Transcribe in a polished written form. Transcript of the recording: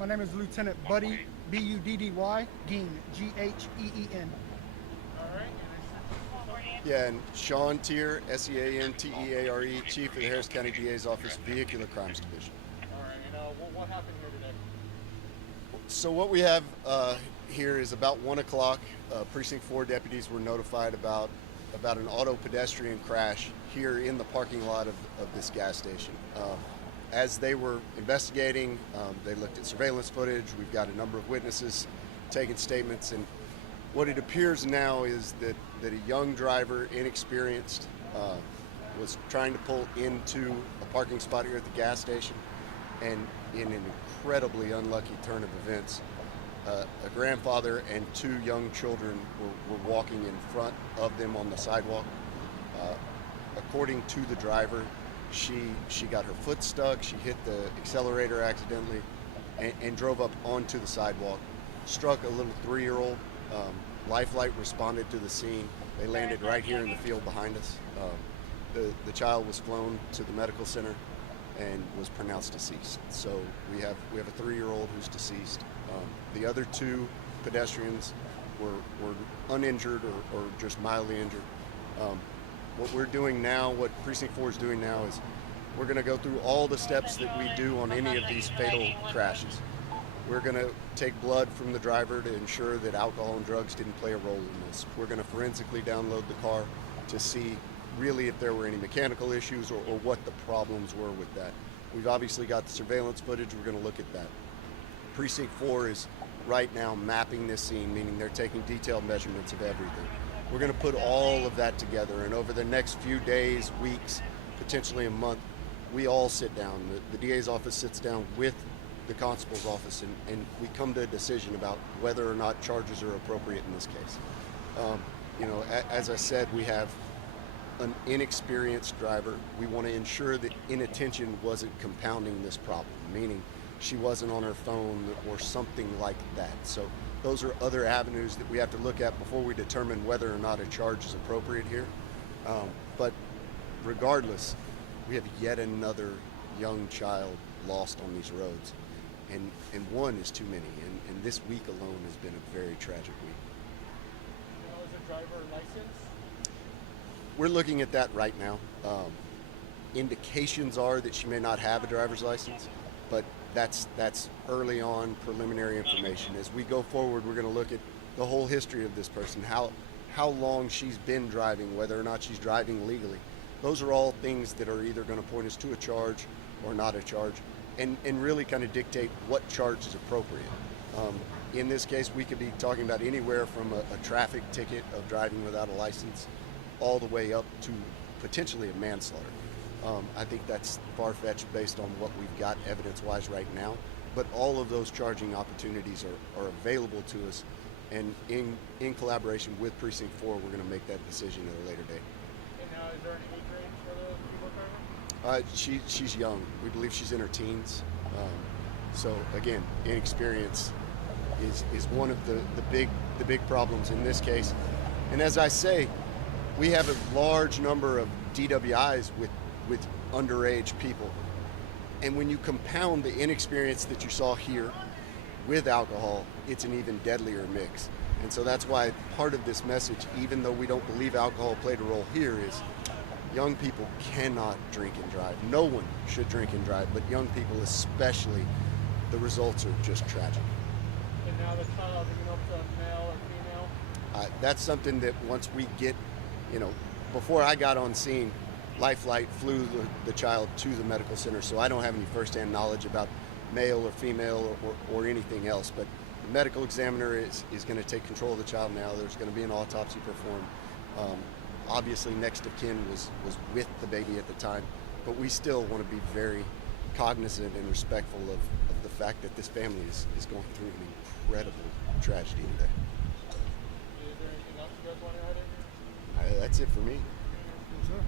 My name is Lieutenant Buddy, B-U-D-D-Y, Geen, G-H-E-E-N. Yeah, and Sean Teare, Seanteare, Chief of the Harris County DA's Office, Vehicular Crimes Division. All right, and what happened here today? So what we have here is about 1 o'clock. Precinct 4 deputies were notified about an auto pedestrian crash here in the parking lot of this gas station. As they were investigating, they looked at surveillance footage. We've got a number of witnesses taking statements, and what it appears now is that a young driver, inexperienced, was trying to pull into a parking spot here at the gas station, and in an incredibly unlucky turn of events, a grandfather and two young children were walking in front of them on the sidewalk. According to the driver, she got her foot stuck, she hit the accelerator accidentally, and drove up onto the sidewalk, struck a little 3-year-old. Lifeline responded to the scene. They landed right here in the field behind us. The child was flown to the medical center and was pronounced deceased. So we have a 3-year-old who's deceased. The other two pedestrians were uninjured or just mildly injured. What we're doing now, what Precinct 4 is doing now, is we're going to go through all the steps that we do on any of these fatal crashes. We're going to take blood from the driver to ensure that alcohol and drugs didn't play a role in this. We're going to forensically download the car to see really if there were any mechanical issues or what the problems were with that. We've obviously got the surveillance footage. We're going to look at that. Precinct 4 is right now mapping this scene, meaning they're taking detailed measurements of everything. We're going to put all of that together, and over the next few days, weeks, potentially a month, we all sit down. The DA's office sits down with the constable's office, and we come to a decision about whether or not charges are appropriate in this case. As I said, we have an inexperienced driver. We want to ensure that inattention wasn't compounding this problem, meaning she wasn't on her phone or something like that. So those are other avenues that we have to look at before we determine whether or not a charge is appropriate here. But regardless, we have yet another young child lost on these roads. And one is too many. And this week alone has been a very tragic week. Is the driver licensed? We're looking at that right now. Indications are that she may not have a driver's license, but that's early on preliminary information. As we go forward, we're going to look at the whole history of this person, how long she's been driving, whether or not she's driving legally. Those are all things that are either going to point us to a charge or not a charge, and really kind of dictate what charge is appropriate. In this case, we could be talking about anywhere from a traffic ticket of driving without a license all the way up to potentially a manslaughter. I think that's far-fetched based on what we've got evidence-wise right now, but all of those charging opportunities are available to us, and in collaboration with Precinct 4, we're going to make that decision at a later date. And is there an age range for the people driving? She's young. We believe she's in her teens. So again, inexperience is one of the big problems in this case. And as I say, we have a large number of DWIs with underage people. And when you compound the inexperience that you saw here with alcohol, it's an even deadlier mix. And so that's why part of this message, even though we don't believe alcohol played a role here, is young people cannot drink and drive. No one should drink and drive, but young people especially, the results are just tragic. And now the child, do you know if it's a male or female? That's something that once we get, before I got on scene, Lifeline flew the child to the medical center, so I don't have any firsthand knowledge about male or female or anything else. But the medical examiner is going to take control of the child now. There's going to be an autopsy performed. Obviously, next of kin was with the baby at the time, but we still want to be very cognizant and respectful of the fact that this family is going through an incredible tragedy today. Is there anything else you guys want to add in here? That's it for me. Yes, sir.